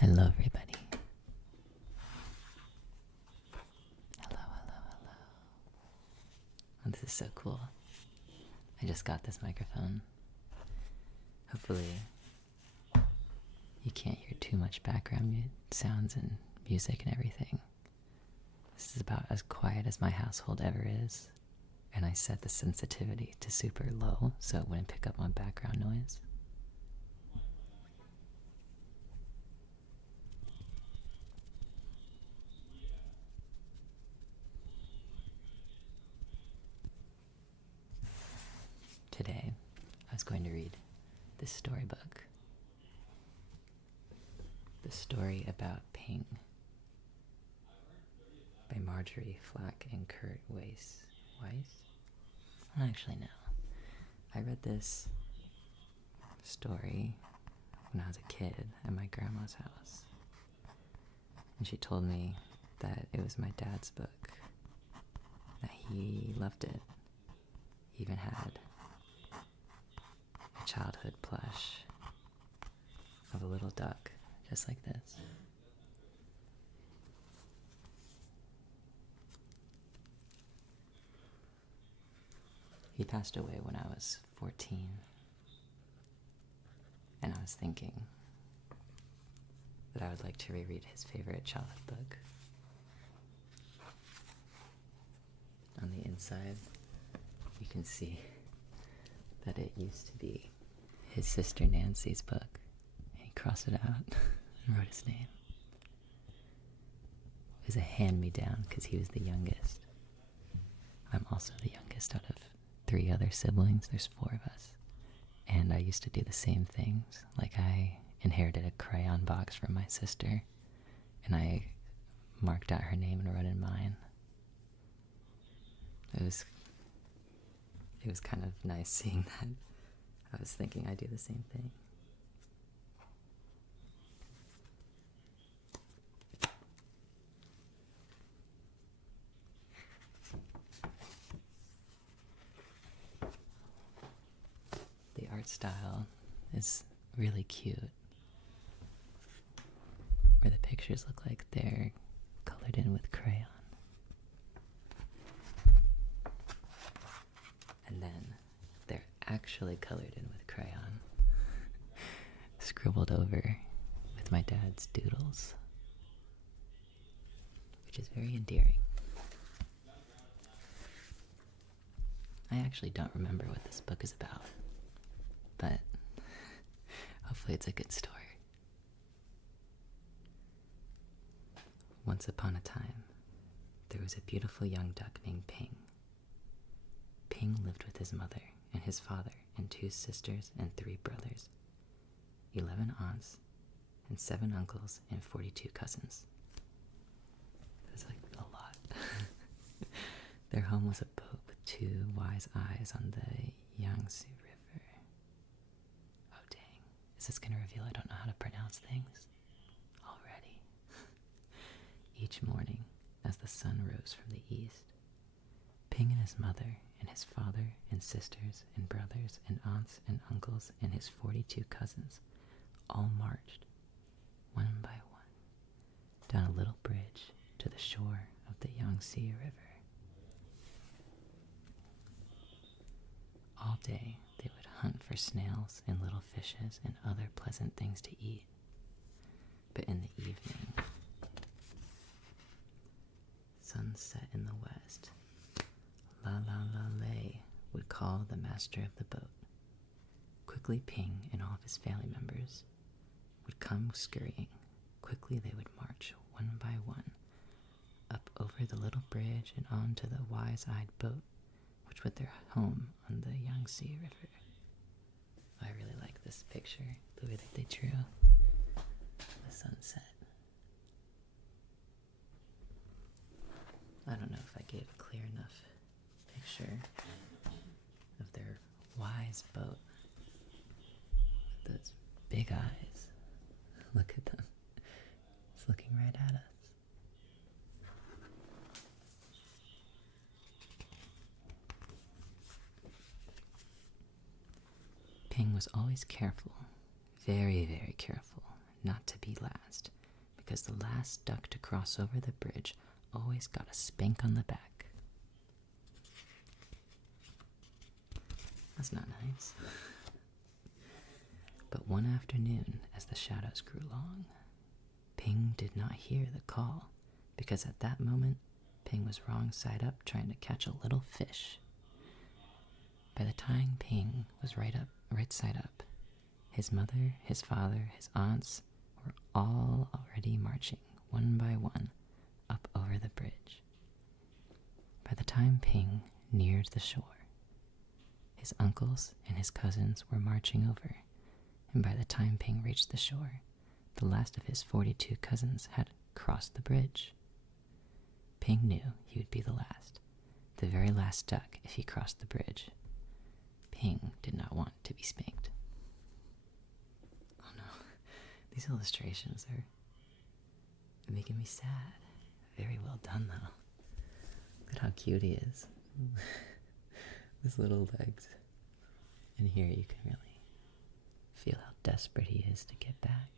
Hello, everybody. Hello, hello, hello. Oh, this is so cool. I just got this microphone. Hopefully, you can't hear too much background sounds and music and everything. This is about as quiet as my household ever is. And I set the sensitivity to super low so it wouldn't pick up on background noise. Today, I was going to read this storybook. The story about Ping by Marjorie Flack and Kurt Weiss. I don't actually know. I read this story when I was a kid at my grandma's house. And she told me that it was my dad's book, that he loved it. He even had a childhood plush of a little duck, just like this. He passed away when I was 14, and I was thinking that I would like to reread his favorite childhood book. On the inside, you can see that it used to be his sister Nancy's book, and he crossed it out and wrote his name. It was a hand-me-down because he was the youngest. I'm also the youngest out of 3 other siblings. There's 4 of us. And I used to do the same things. Like, I inherited a crayon box from my sister, and I marked out her name and wrote in mine. It was kind of nice seeing that. I was thinking I'd do the same thing. The art style is really cute, where the pictures look like they're colored in with crayon. And then they're actually colored in with crayon, scribbled over with my dad's doodles, which is very endearing. I actually don't remember what this book is about, but hopefully it's a good story. Once upon a time, there was a beautiful young duck named Ping. Ping lived with his mother and his father and 2 sisters and 3 brothers, 11 aunts, and 7 uncles and 42 cousins. That's like a lot. Their home was a boat with 2 wise eyes on the Yangtze River. Oh dang, is this going to reveal I don't know how to pronounce things? Already. Each morning, as the sun rose from the east, Ping and his mother and his father and sisters and brothers and aunts and uncles and his 42 cousins all marched, one by one, down a little bridge to the shore of the Yangtze River. All day they would hunt for snails and little fishes and other pleasant things to eat. But in the evening, sun set in the west, La La La Lay would call the master of the boat. Quickly Ping and all of his family members would come scurrying. Quickly they would march, one by one, up over the little bridge and on to the wise-eyed boat, which was their home on the Yangtze River. I really like this picture, the way that they drew the sunset. I don't know if I gave a clear enough picture of their wise boat with those big eyes. Look at them. It's looking right at us. Ping was always careful, very, very careful, not to be last, because the last duck to cross over the bridge always got a spank on the back. That's not nice. But one afternoon, as the shadows grew long, Ping did not hear the call, because at that moment, Ping was wrong side up trying to catch a little fish. By the time Ping was right side up, his mother, his father, his aunts were all already marching, one by one, up over the bridge. By the time Ping neared the shore, his uncles and his cousins were marching over, and by the time Ping reached the shore, the last of his 42 cousins had crossed the bridge. Ping knew he would be the last, the very last duck if he crossed the bridge. Ping did not want to be spanked. Oh no, these illustrations are making me sad. Very well done though. Look at how cute he is. His little legs. And here you can really feel how desperate he is to get back.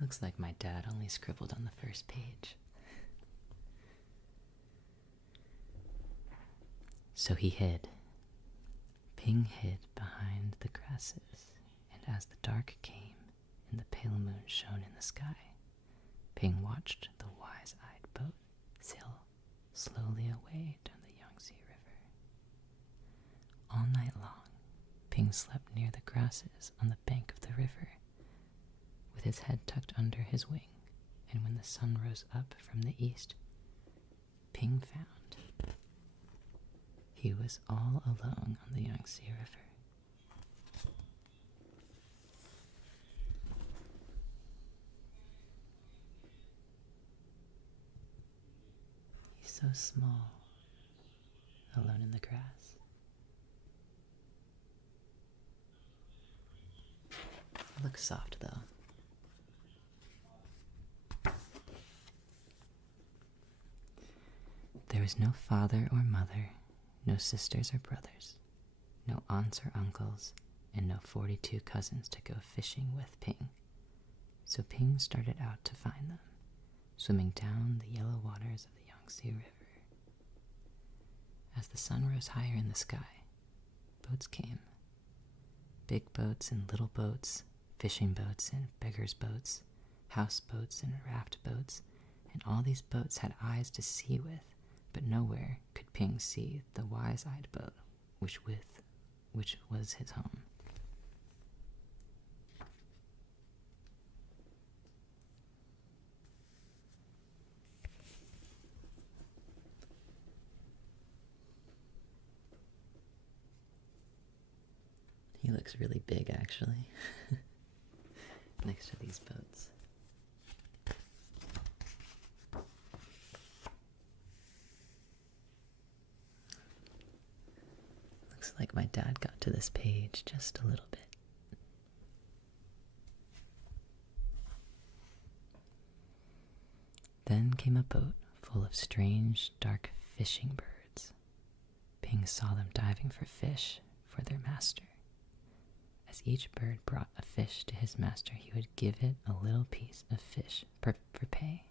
Looks like my dad only scribbled on the first page. So he hid. Ping hid behind the grasses, and as the dark came and the pale moon shone in the sky, Ping watched the wise-eyed boat sail slowly away down the Yangtze River. All night long, Ping slept near the grasses on the bank of the river, with his head tucked under his wing, and when the sun rose up from the east, Ping found he was all alone on the Yangtze River. He's so small, alone in the grass. It looks soft though. There was no father or mother, no sisters or brothers, no aunts or uncles, and no 42 cousins to go fishing with Ping. So Ping started out to find them, swimming down the yellow waters of the Yangtze River. As the sun rose higher in the sky, boats came. Big boats and little boats, fishing boats and beggars' boats, houseboats and raft boats, and all these boats had eyes to see with, but nowhere could Ping see the wise-eyed boat, which was his home. He looks really big, actually, next to these boats. Looks like my dad got to this page just a little bit. Then came a boat full of strange, dark fishing birds. Ping saw them diving for fish for their master. As each bird brought a fish to his master, he would give it a little piece of fish for pay.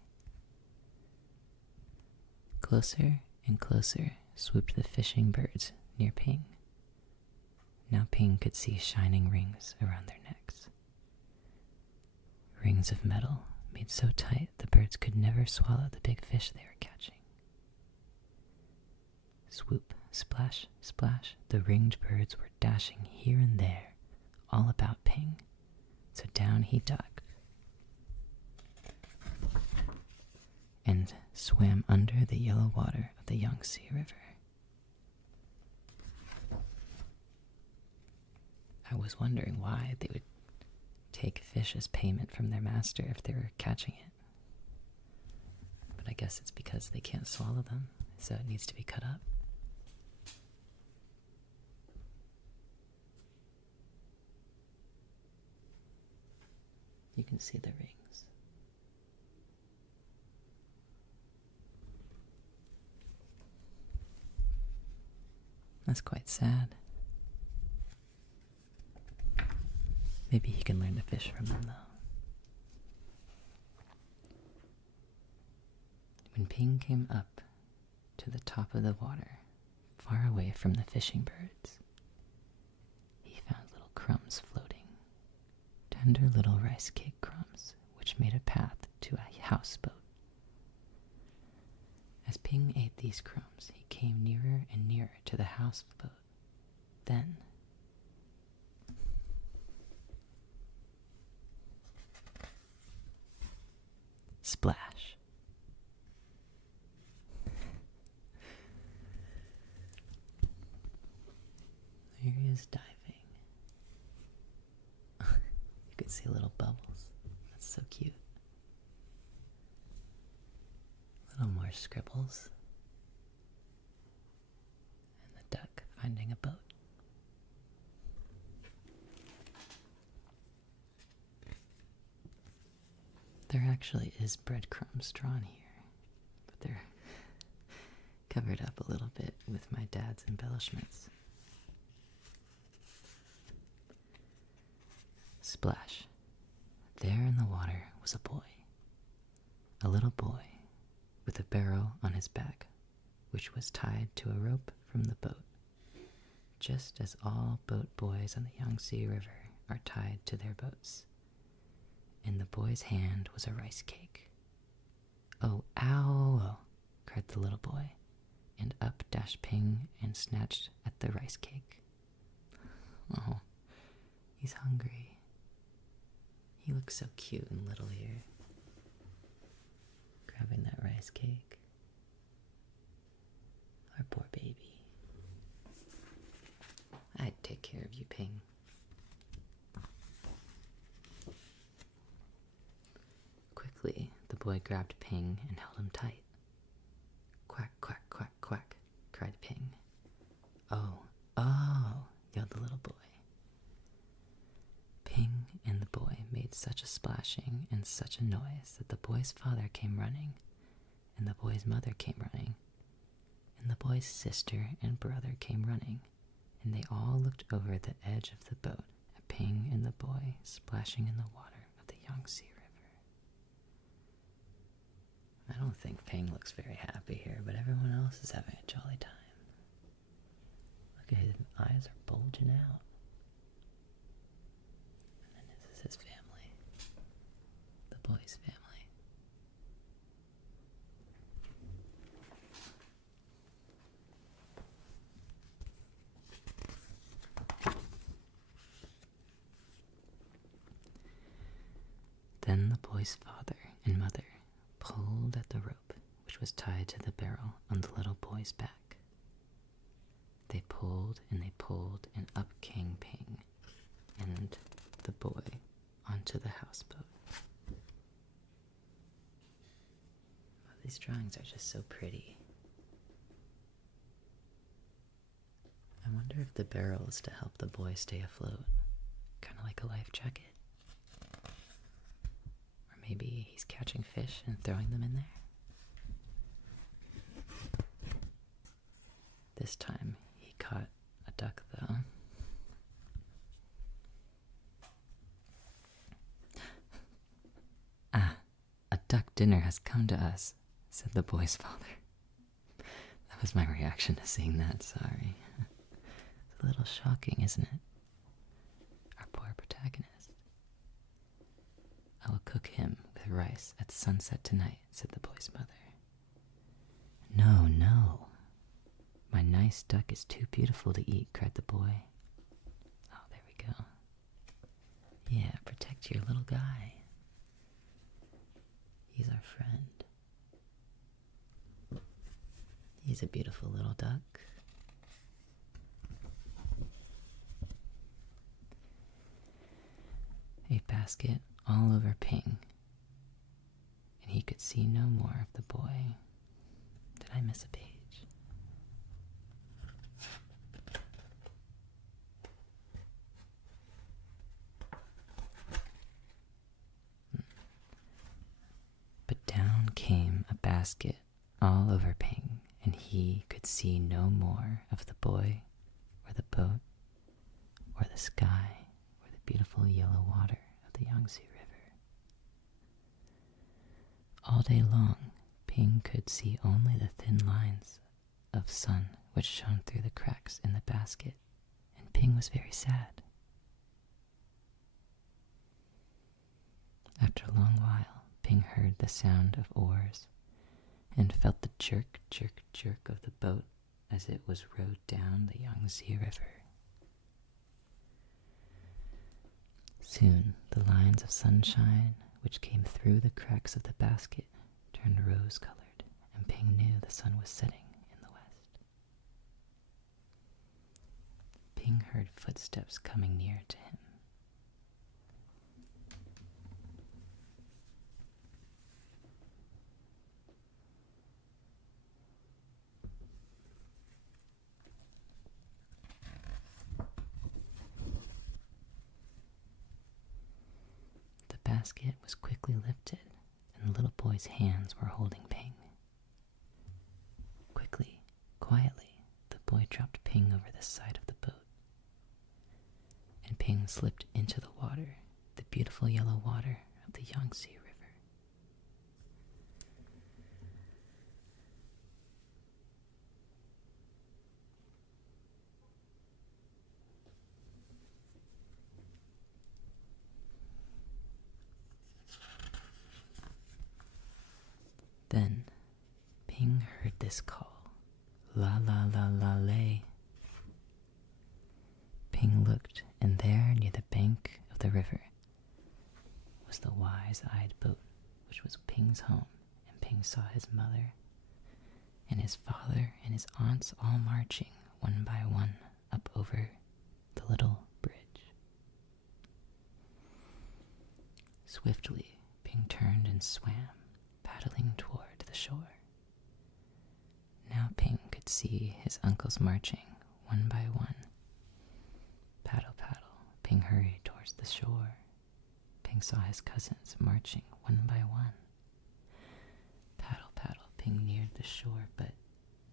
Closer and closer swooped the fishing birds near Ping. Now Ping could see shining rings around their necks. Rings of metal made so tight the birds could never swallow the big fish they were catching. Swoop, splash, splash, the ringed birds were dashing here and there, all about Ping, so down he ducked and swam under the yellow water of the Yangtze River. I was wondering why they would take fish as payment from their master if they were catching it. But I guess it's because they can't swallow them, so it needs to be cut up. You can see the rings. That's quite sad. Maybe he can learn to fish from them, though. When Ping came up to the top of the water, far away from the fishing birds, he found little crumbs floating, tender little rice cake crumbs, which made a path to a houseboat. As Ping ate these crumbs, he came nearer and nearer to the houseboat. Then, splash! Here he is diving. You can see little bubbles. That's so cute. Little more scribbles. And the duck finding a boat. There actually is breadcrumbs drawn here, but they're covered up a little bit with my dad's embellishments. Splash. There in the water was a boy. A little boy with a barrel on his back, which was tied to a rope from the boat, just as all boat boys on the Yangtze River are tied to their boats. In the boy's hand was a rice cake. "Oh, ow!" cried the little boy, and up dashed Ping and snatched at the rice cake. Oh, he's hungry. He looks so cute and little here, grabbing that rice cake. Our poor baby. I'd take care of you, Ping. Quickly, the boy grabbed Ping and held him tight. "Quack, quack, quack, quack," cried Ping. "Oh, oh," yelled the little boy. Ping and the boy made such a splashing and such a noise that the boy's father came running, and the boy's mother came running, and the boy's sister and brother came running, and they all looked over the edge of the boat at Ping and the boy splashing in the water of the Yangtze River. I don't think Ping looks very happy here, but everyone else is having a jolly time. Look at his eyes are bulging out. And then this is his family. The boy's family. Then the boy's father and mother pulled at the rope which was tied to the barrel on the little boy's back. They pulled, and up came Ping and the boy onto the houseboat. Oh, these drawings are just so pretty. I wonder if the barrel is to help the boy stay afloat, kind of like a life jacket. Or maybe he's catching fish and throwing them in there. This time he caught a duck, though. "Ah, a duck dinner has come to us," said the boy's father. That was my reaction to seeing that, sorry. It's a little shocking, isn't it? Our poor protagonist. "I will cook him with rice at sunset tonight," said the boy's mother. "No, no. My nice duck is too beautiful to eat," cried the boy. Oh, there we go. Yeah, protect your little guy. He's our friend. He's a beautiful little duck. A basket all over Ping, and he could see no more of the boy. Did I miss a page? But down came a basket all over Ping, and he could see no more of the boy over the boat, or the sky, or the beautiful yellow water of the Yangtze River. All day long, Ping could see only the thin lines of sun which shone through the cracks in the basket, and Ping was very sad. After a long while, Ping heard the sound of oars and felt the jerk, jerk, jerk of the boat as it was rowed down the Yangtze River. Soon, the lines of sunshine which came through the cracks of the basket turned rose-colored, and Ping knew the sun was setting in the west. Ping heard footsteps coming near to him. The basket was quickly lifted, and the little boy's hands were holding Ping. Quickly, quietly, the boy dropped Ping over the side of the boat, and Ping slipped into the water, the beautiful yellow water of the Yangtze River. Then Ping heard this call, la la la la lay. Ping looked, and there near the bank of the river was the wise-eyed boat, which was Ping's home, and Ping saw his mother and his father and his aunts all marching one by one up over the little bridge. Swiftly, Ping turned and swam, paddling toward the shore. Now Ping could see his uncles marching, one by one. Paddle, paddle, Ping hurried towards the shore. Ping saw his cousins marching, one by one. Paddle, paddle, Ping neared the shore, but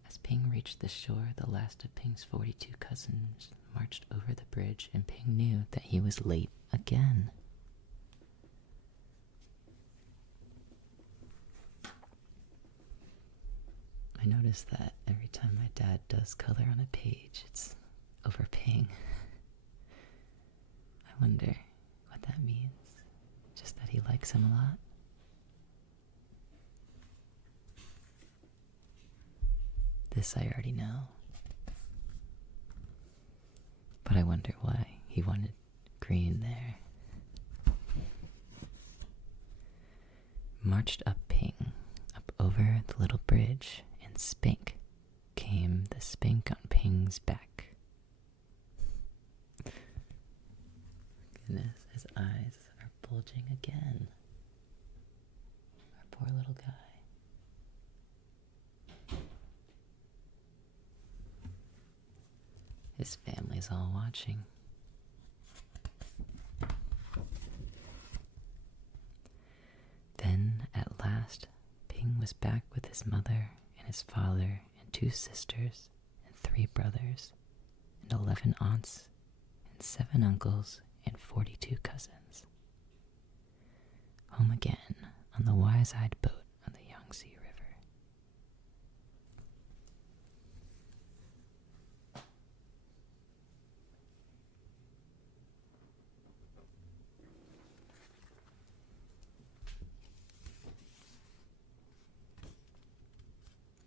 as Ping reached the shore, the last of Ping's 42 cousins marched over the bridge, and Ping knew that he was late again. I notice that every time my dad does color on a page, it's over Ping. I wonder what that means. Just that he likes him a lot? This I already know. But I wonder why he wanted green there. Marched up Ping, up over the little bridge, and spank came the spank on Ping's back. Goodness, his eyes are bulging again. Our poor little guy. His family's all watching. Then, at last, Ping was back with his mother and his father and 2 sisters and 3 brothers and 11 aunts and 7 uncles and 42 cousins. Home again on the wise-eyed boat on the Yangtze River.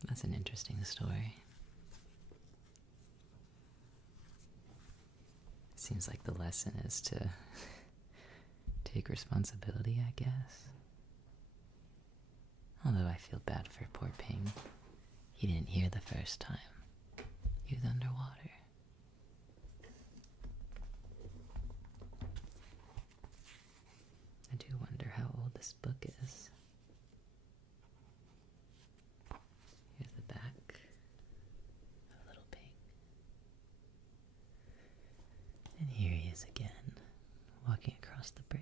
That's an interesting story. Seems like the lesson is to take responsibility, I guess. Although I feel bad for poor Ping. He didn't hear the first time. He was underwater. I do wonder how old this book is. Here's the back of Little Ping. And here he is again, walking across the bridge.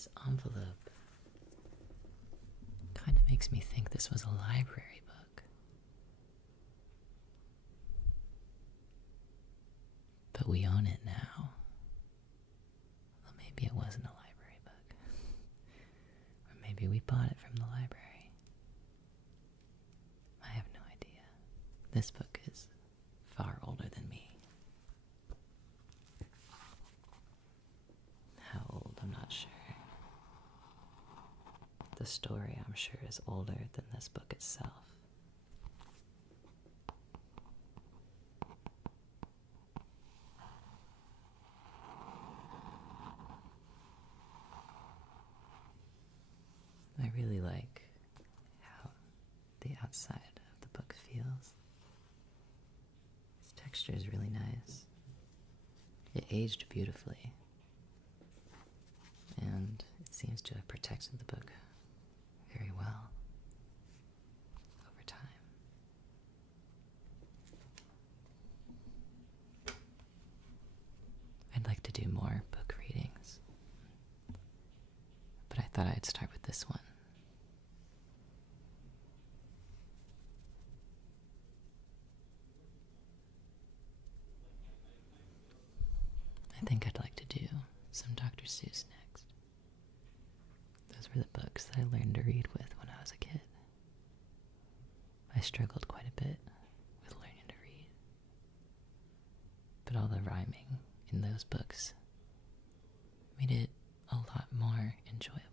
This envelope kind of makes me think this was a library book. But we own it now. Well, maybe it wasn't a library book. Or maybe we bought it from the library. I have no idea. This book is far older than me. How old, I'm not sure. The story, I'm sure, is older than this book itself. I really like how the outside of the book feels. Its texture is really nice. It aged beautifully. And it seems to have protected the book very well over time. I'd like to do more book readings, but I thought I'd start with this one. I think I'd like to do some Dr. Seuss next. Those were the books that I learned to read with when I was a kid. I struggled quite a bit with learning to read, but all the rhyming in those books made it a lot more enjoyable.